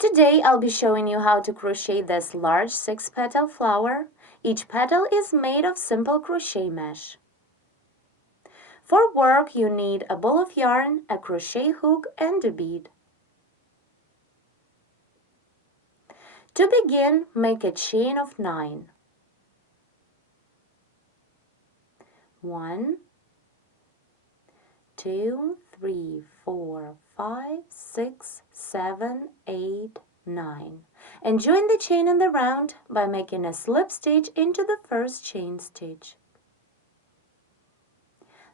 Today I'll be showing you how to crochet this large 6-petal flower. Each petal is made of simple crochet mesh. For work you need a ball of yarn, a crochet hook and a bead. To begin, make a chain of 9. 1, 2, 3, 4, 5, 6, 7, 8, 9. And join the chain in the round by making a slip stitch into the first chain stitch.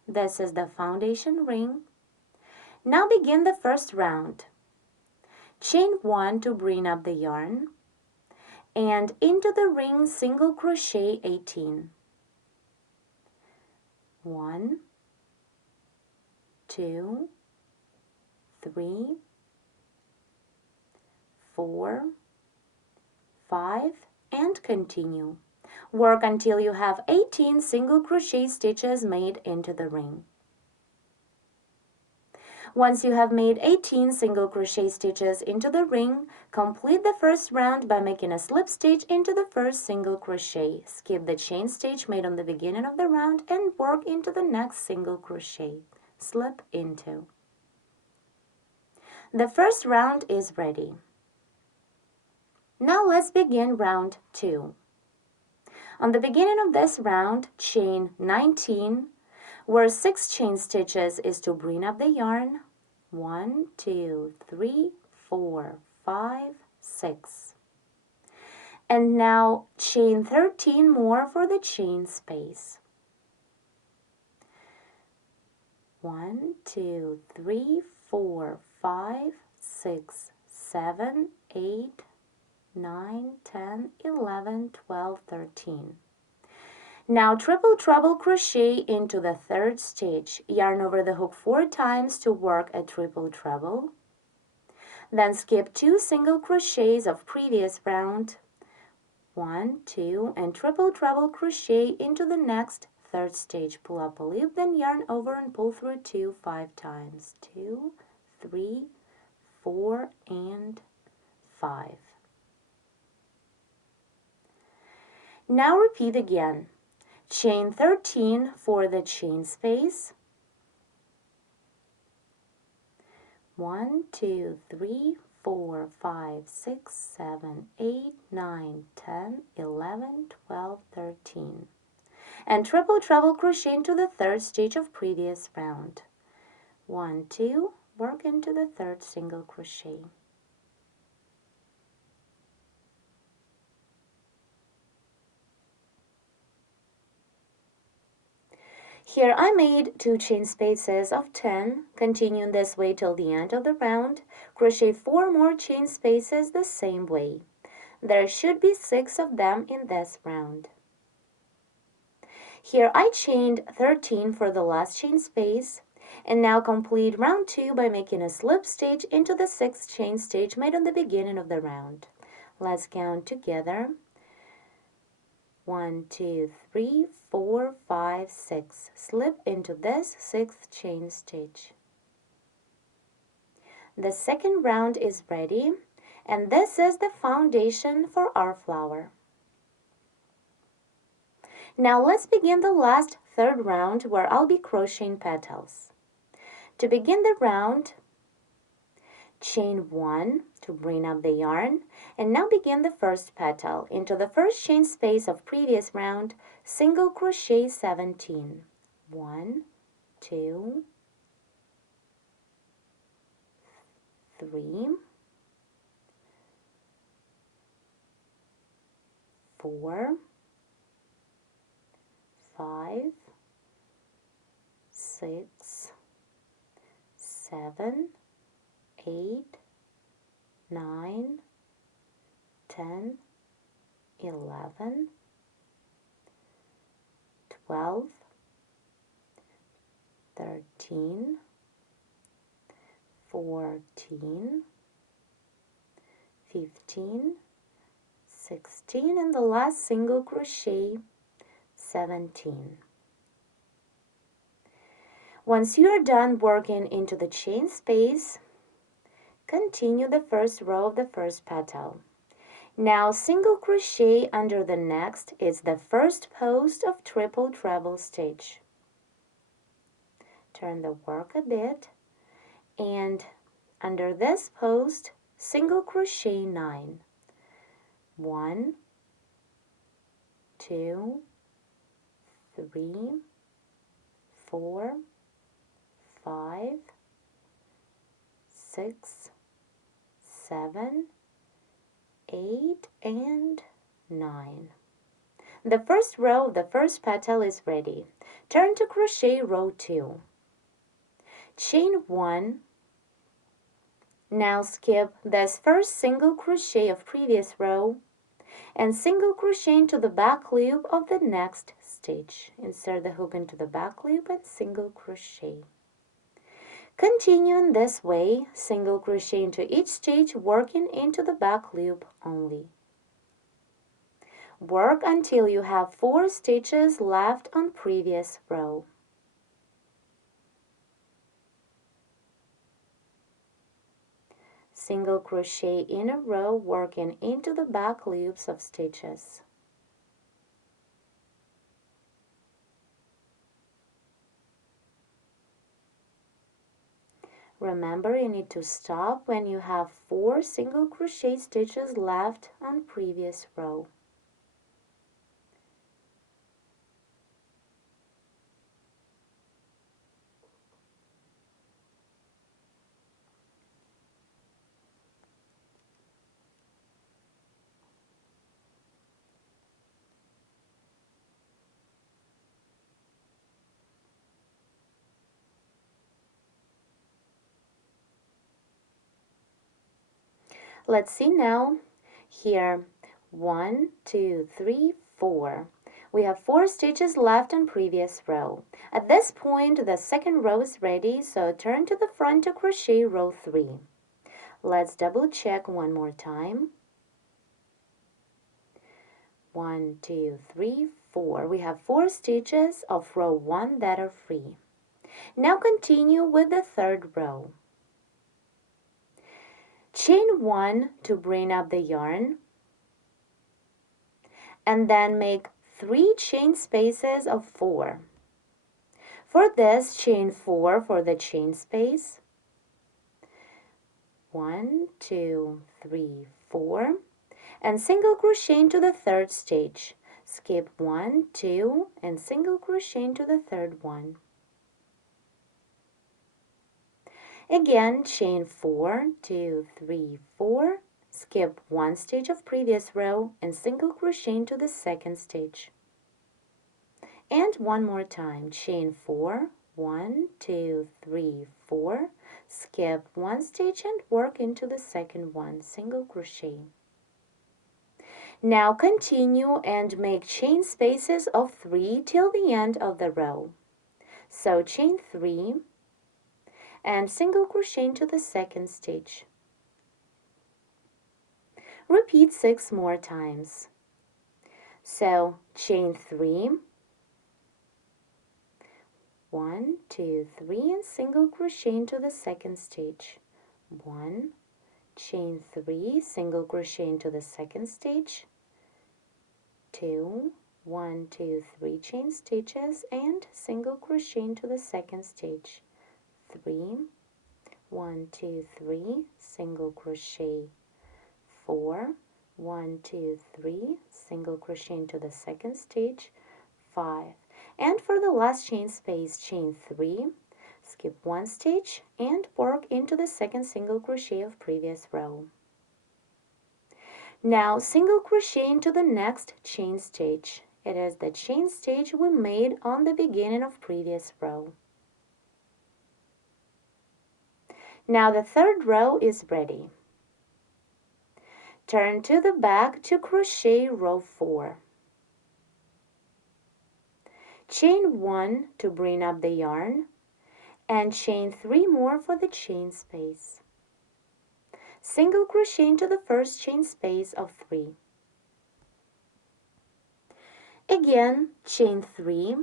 This is the foundation ring. Now begin the first round. Chain 1 to bring up the yarn and into the ring single crochet 18. 1, 2, 3, 4, 5, and continue. Work until you have 18 single crochet stitches made into the ring. Once you have made 18 single crochet stitches into the ring, complete the first round by making a slip stitch into the first single crochet. Skip the chain stitch made on the beginning of the round and work into the next single crochet. Slip into. The first round is ready. Now let's begin round 2. On the beginning of this round, chain 19, where 6 chain stitches is to bring up the yarn. 1, 2, 3, 4, 5, 6. And now chain 13 more for the chain space. 1, 2, 3, 4, 5, 6, 7, 8, 9, 10, 11, 12, 13. Now triple treble crochet into the third stitch. Yarn over the hook 4 times to work a triple treble. Then skip 2 single crochets of previous round. 1, 2, and triple treble crochet into the next third stitch. Pull up a loop, then yarn over and pull through 2 5 times. 2, 3, 4, and 5. Now repeat again. Chain 13 for the chain space. 1, 2, 3, 4, 5, 6, 7, 8, 9, 10, 11, 12, 13. And triple treble crochet into the third stitch of previous round. 1, 2, work into the third single crochet. Here I made 2 chain spaces of 10, continuing this way till the end of the round. Crochet 4 more chain spaces the same way. There should be 6 of them in this round. Here I chained 13 for the last chain space, and now complete round 2 by making a slip stitch into the 6th chain stitch made on the beginning of the round. Let's count together. 1, 2, 3, 4, 5, 6. Slip into this 6th chain stitch. The second round is ready, and this is the foundation for our flower. Now let's begin the last third round where I'll be crocheting petals. To begin the round, chain 1 to bring up the yarn, and now begin the first petal. Into the first chain space of previous round, single crochet 17. 1, 2, 3, 4, 5, 6, 7, 8, 9, 10, 11, 12, 13, 14, 15, 16, and the last single crochet 17. Once you are done working into the chain space, Continue the first row of the first petal. Now single crochet under the next is the first post of triple treble stitch. Turn the work a bit, and under this post single crochet 9. 1, 2, 3, 4, 5, 6, 7, 8, and 9. The first row of the first petal is ready. Turn to crochet row 2. Chain 1. Now skip this first single crochet of previous row and single crochet into the back loop of the next stitch. Insert the hook into the back loop and single crochet. Continue in this way, single crochet into each stitch, working into the back loop only. Work until you have 4 stitches left on previous row. Single crochet in a row, working into the back loops of stitches. Remember, you need to stop when you have 4 single crochet stitches left on previous row. Let's see now. Here, 1, 2, 3, 4. We have 4 stitches left on previous row. At this point, the second row is ready, so turn to the front to crochet row 3. Let's double check one more time. 1, 2, 3, 4. We have 4 stitches of row 1 that are free. Now continue with the third row. Chain 1 to bring up the yarn, and then make 3 chain spaces of 4. For this, chain 4 for the chain space. 1, 2, 3, 4, and single crochet into the third stitch. Skip 1, 2, and single crochet into the third one. Again, chain 4, 2, 3, 4, skip 1 stitch of previous row and single crochet into the second stitch. And one more time, chain 4, 1, 2, 3, 4, skip 1 stitch and work into the second one, single crochet. Now continue and make chain spaces of 3 till the end of the row. So chain 3 and single crochet into the second stitch. Repeat 6 more times. So chain 3, 1, 2, 3, and single crochet into the second stitch. 1, chain 3, single crochet into the second stitch. 2, 1, 2, 3 chain stitches and single crochet into the second stitch. 3, 1, 2, 3, single crochet. 4, 1, 2, 3, single crochet into the second stitch. 5, and for the last chain space, chain 3, skip 1 stitch and work into the second single crochet of previous row. Now single crochet into the next chain stitch. It is the chain stitch we made on the beginning of previous row. Now the third row is ready. Turn to the back to crochet row 4. Chain 1 to bring up the yarn and chain 3 more for the chain space. Single crochet into the first chain space of 3. Again, chain 3,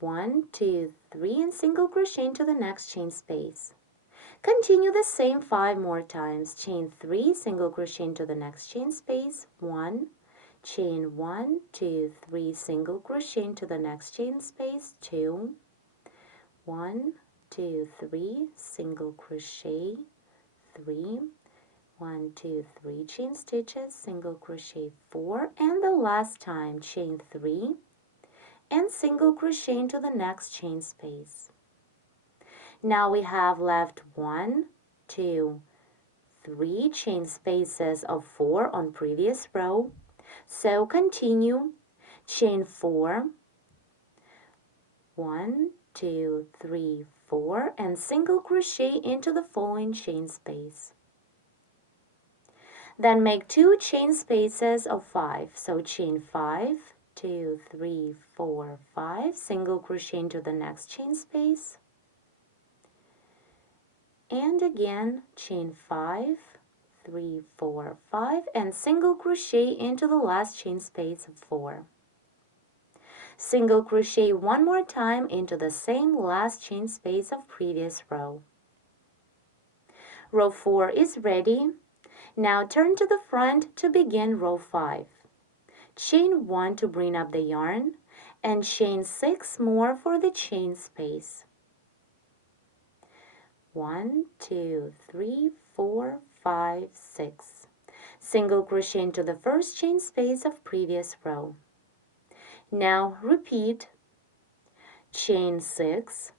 1, 2, 3, and single crochet into the next chain space. Continue the same 5 more times. Chain 3, single crochet into the next chain space, 1, chain 1, 2, 3, single crochet into the next chain space, 2, 1, 2, 3, single crochet, 3, 1, 2, 3 chain stitches, single crochet, 4, and the last time chain 3 and single crochet into the next chain space. Now we have left 1, 2, 3 chain spaces of 4 on previous row. So continue, chain 4, 1, 2, 3, 4, and single crochet into the following chain space. Then make 2 chain spaces of 5. So chain 5, 2, 3, 4, 5, single crochet into the next chain space. And again, chain 5, 3, 4, 5, and single crochet into the last chain space of 4. Single crochet one more time into the same last chain space of previous row. Row 4 is ready. Now turn to the front to begin row 5. Chain 1 to bring up the yarn and chain 6 more for the chain space. 1, 2, 3, 4, 5, 6. Single crochet into the first chain space of previous row. Now repeat, chain 6,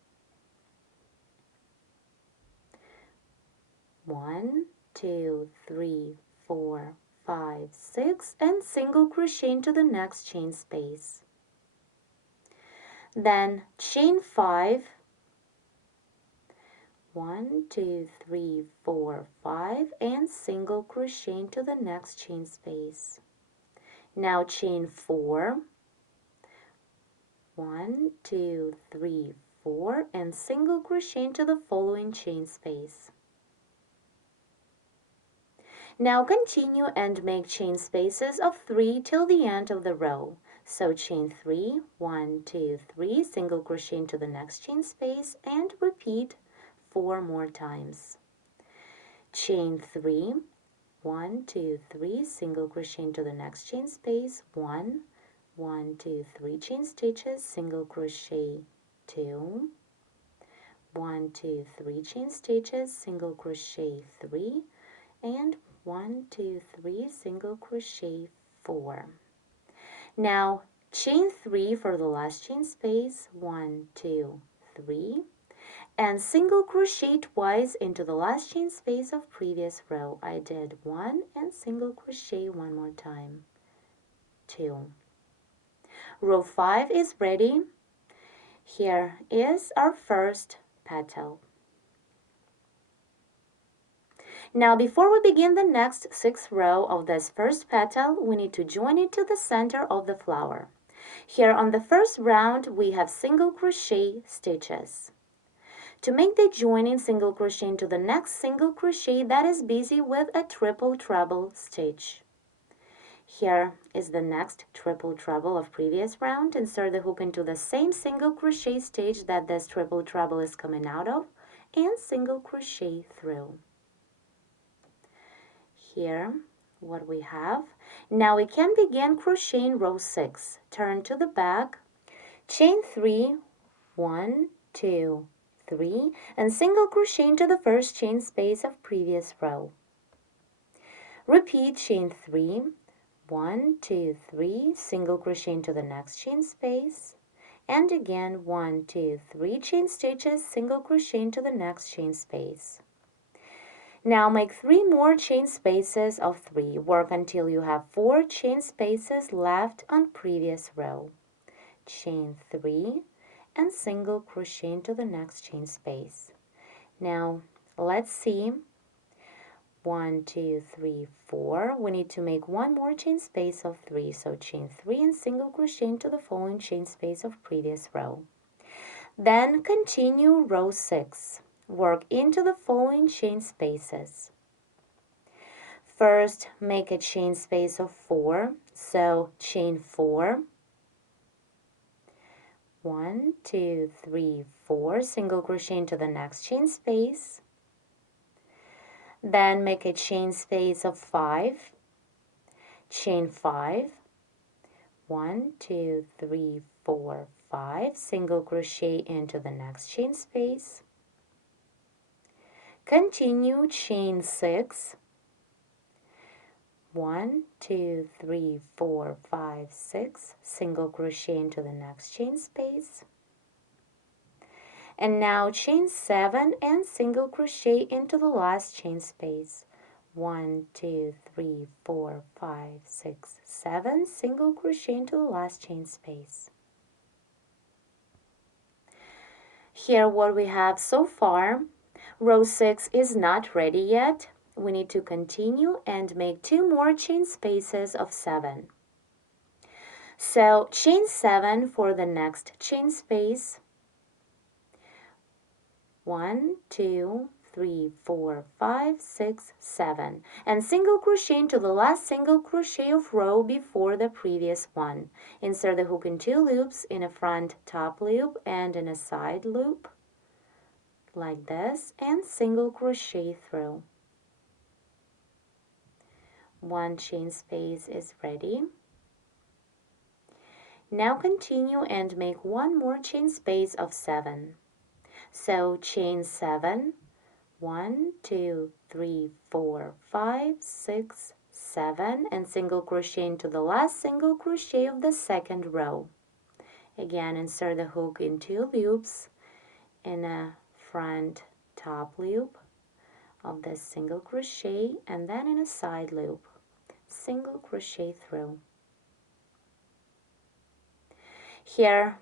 1, 2, 3, 4, 5, 6, and single crochet into the next chain space. Then chain 5, 1, 2, 3, 4, 5, and single crochet into the next chain space. Now chain 4, 1, 2, 3, 4, and single crochet into the following chain space. Now continue and make chain spaces of 3 till the end of the row. So chain 3, 1, 2, 3, single crochet into the next chain space and repeat 4 more times. Chain 3, 1, 2, 3, single crochet into the next chain space, 1, 1, 2, 3 chain stitches, single crochet, 2, 1, 2, 3 chain stitches, single crochet, 3, and 1, 2, 3, single crochet, 4. Now chain 3 for the last chain space, 1, 2, 3, and single crochet twice into the last chain space of previous row. I did 1 and single crochet one more time, 2. Row 5 is ready. Here is our first petal. Now before we begin the next 6th row of this first petal, we need to join it to the center of the flower. Here on the first round we have single crochet stitches. To make the joining, single crochet into the next single crochet that is busy with a triple treble stitch. Here is the next triple treble of previous round. Insert the hook into the same single crochet stitch that this triple treble is coming out of and single crochet through. Here what we have. Now we can begin crocheting row 6. Turn to the back, chain 3, 1, 2, 3, and single crochet into the first chain space of previous row. Repeat chain 3, 1, 2, 3, single crochet into the next chain space, and again 1, 2, 3 chain stitches, single crochet into the next chain space. Now make 3 more chain spaces of 3. Work until you have 4 chain spaces left on previous row. Chain 3 and single crochet into the next chain space. Now let's see. 1, 2, 3, 4. We need to make 1 more chain space of 3. So chain 3 and single crochet into the following chain space of previous row. Then continue row 6. Work into the following chain spaces. First, make a chain space of 4. So chain 4. 1, 2, 3, 4. Single crochet into the next chain space. Then make a chain space of 5, chain 5, 1, 2, 3, 4, 5, single crochet into the next chain space. Continue, chain 6, 1, 2, 3, 4, 5, 6, single crochet into the next chain space. And now chain 7 and single crochet into the last chain space. 1, 2, 3, 4, 5, 6, 7, single crochet into the last chain space. Here what we have so far, row 6 is not ready yet. We need to continue and make 2 more chain spaces of 7. So chain 7 for the next chain space. 1, 2, 3, 4, 5, 6, 7, and single crochet into the last single crochet of row before the previous one. Insert the hook in 2 loops, in a front top loop and in a side loop, like this, and single crochet through. 1 chain space is ready. Now continue and make 1 more chain space of 7. So chain 7, 1, 2, 3, 4, 5, 6, 7, and single crochet into the last single crochet of the second row. Again, insert the hook in 2 loops, in a front top loop of the single crochet, and then in a side loop, single crochet through. Here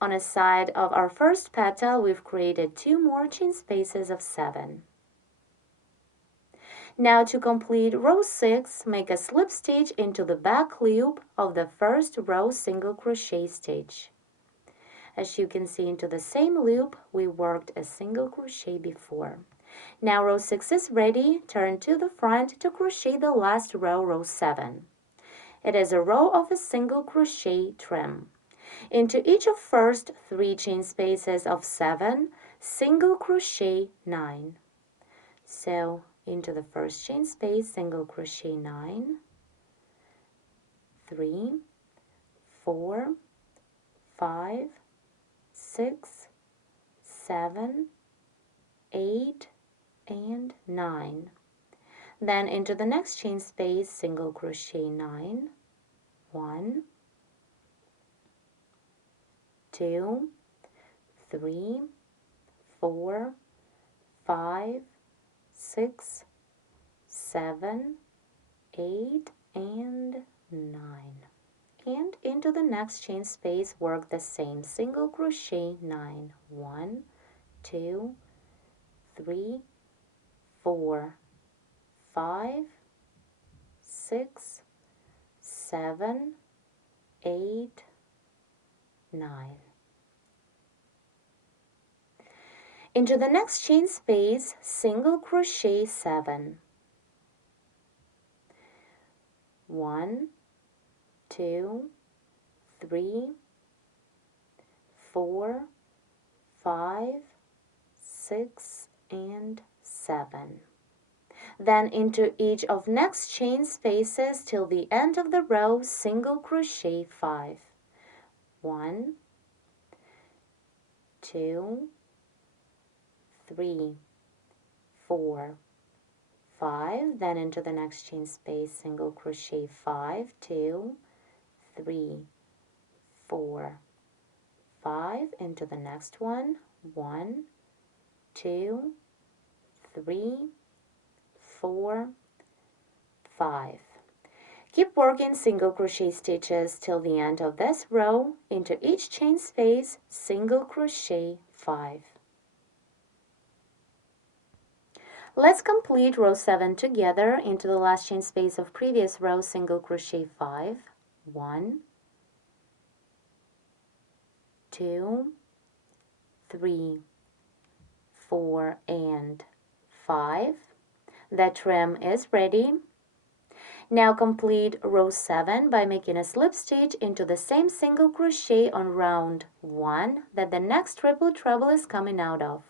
on a side of our first petal, we've created 2 more chain spaces of 7. Now to complete row 6, make a slip stitch into the back loop of the first row single crochet stitch. As you can see, into the same loop we worked a single crochet before. Now row 6 is ready. Turn to the front to crochet the last row, row 7. It is a row of a single crochet trim. Into each of first 3 chain spaces of 7, single crochet 9. So into the first chain space, single crochet 9, 3, 4, 5, 6, 7, 8, and 9. Then into the next chain space, single crochet 9, 1, 2, 3, 4, 5, 6, 7, 8, and 9. And into the next chain space, work the same, single crochet 9, 1, 2, 3, 4, 5, 6, 7, 8, 9. Into the next chain space, single crochet 7. 1, 2, 3, 4, 5, 6, and 7. Then into each of next chain spaces till the end of the row, single crochet 5. 1, 2, 3, 4, 5, then into the next chain space, single crochet 5, 2, 3, 4, 5, into the next one, 1, 2, 3, 4, 5. Keep working single crochet stitches till the end of this row. Into each chain space, single crochet 5. Let's complete row 7 together. Into the last chain space of previous row, single crochet 5, 1, 2, 3, 4, and 5. The trim is ready. Now complete row 7 by making a slip stitch into the same single crochet on round 1 that the next triple treble is coming out of.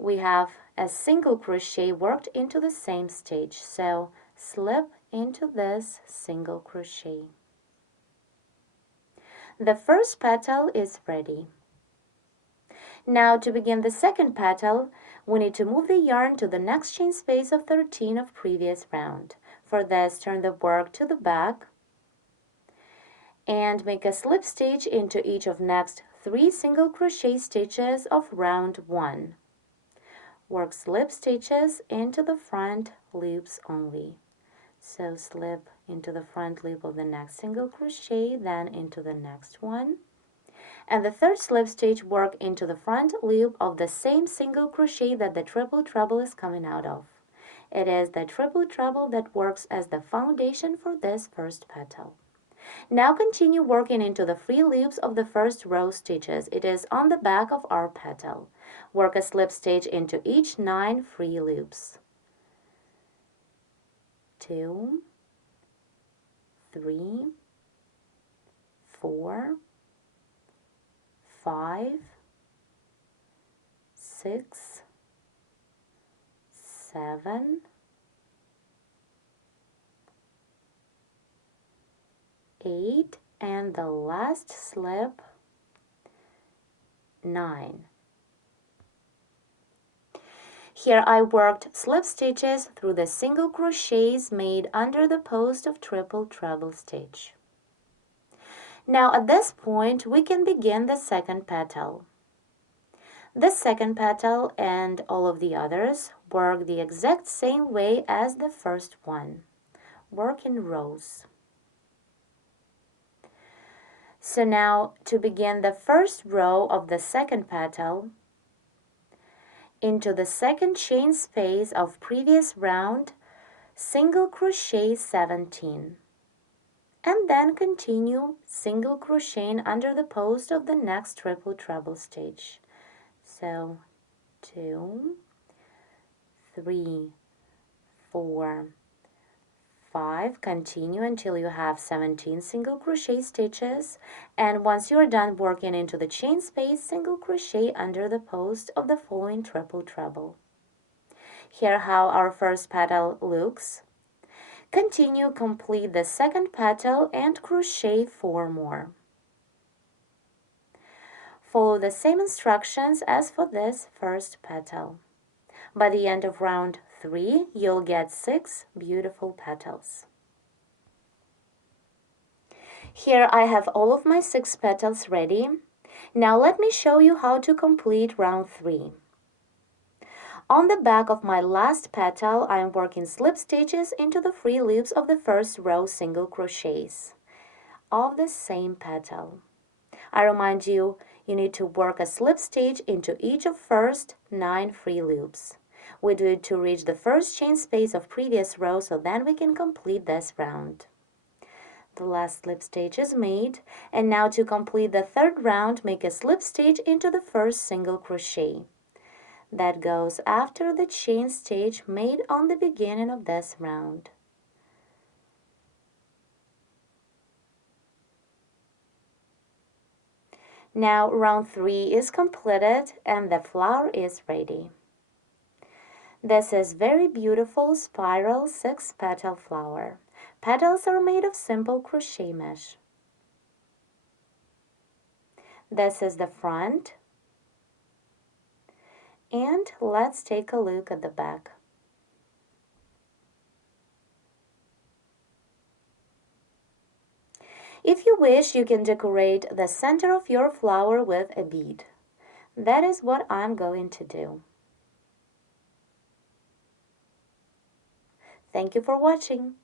we have a single crochet worked into the same stitch. So slip into this single crochet. The first petal is ready. Now to begin the second petal, we need to move the yarn to the next chain space of 13 of previous round. For this, turn the work to the back and make a slip stitch into each of next 3 single crochet stitches of round 1. Work slip stitches into the front loops only. So slip into the front loop of the next single crochet, then into the next one. And the third slip stitch, work into the front loop of the same single crochet that the triple treble is coming out of. It is the triple treble that works as the foundation for this first petal. Now continue working into the free loops of the first row stitches. It is on the back of our petal. Work a slip stitch into each 9 free loops. 2, 3, 4, 5, 6, 7, 8, and the last slip, 9. Here I worked slip stitches through the single crochets made under the post of triple treble stitch. Now at this point we can begin the second petal. The second petal and all of the others work the exact same way as the first one. Work in rows. So now to begin the first row of the second petal, into the second chain space of previous round, single crochet 17. And then continue single crocheting under the post of the next triple treble stitch. So 2, 3, 4, 5, continue until you have 17 single crochet stitches, and once you are done working into the chain space, single crochet under the post of the following triple treble. Here how our first petal looks. Continue, complete the second petal and crochet 4 more. Follow the same instructions as for this first petal. By the end of round 3, you'll get 6 beautiful petals. Here I have all of my 6 petals ready. Now let me show you how to complete round 3. On the back of my last petal, I am working slip stitches into the free loops of the first row single crochets of the same petal. I remind you, you need to work a slip stitch into each of first 9 free loops. We do it to reach the first chain space of previous row, so then we can complete this round. The last slip stitch is made, and now to complete the third round, make a slip stitch into the first single crochet. That goes after the chain stitch made on the beginning of this round. Now round 3 is completed and the flower is ready. This is very beautiful spiral 6-petal flower. Petals are made of simple crochet mesh. This is the front. And let's take a look at the back. If you wish, you can decorate the center of your flower with a bead. That is what I'm going to do. Thank you for watching.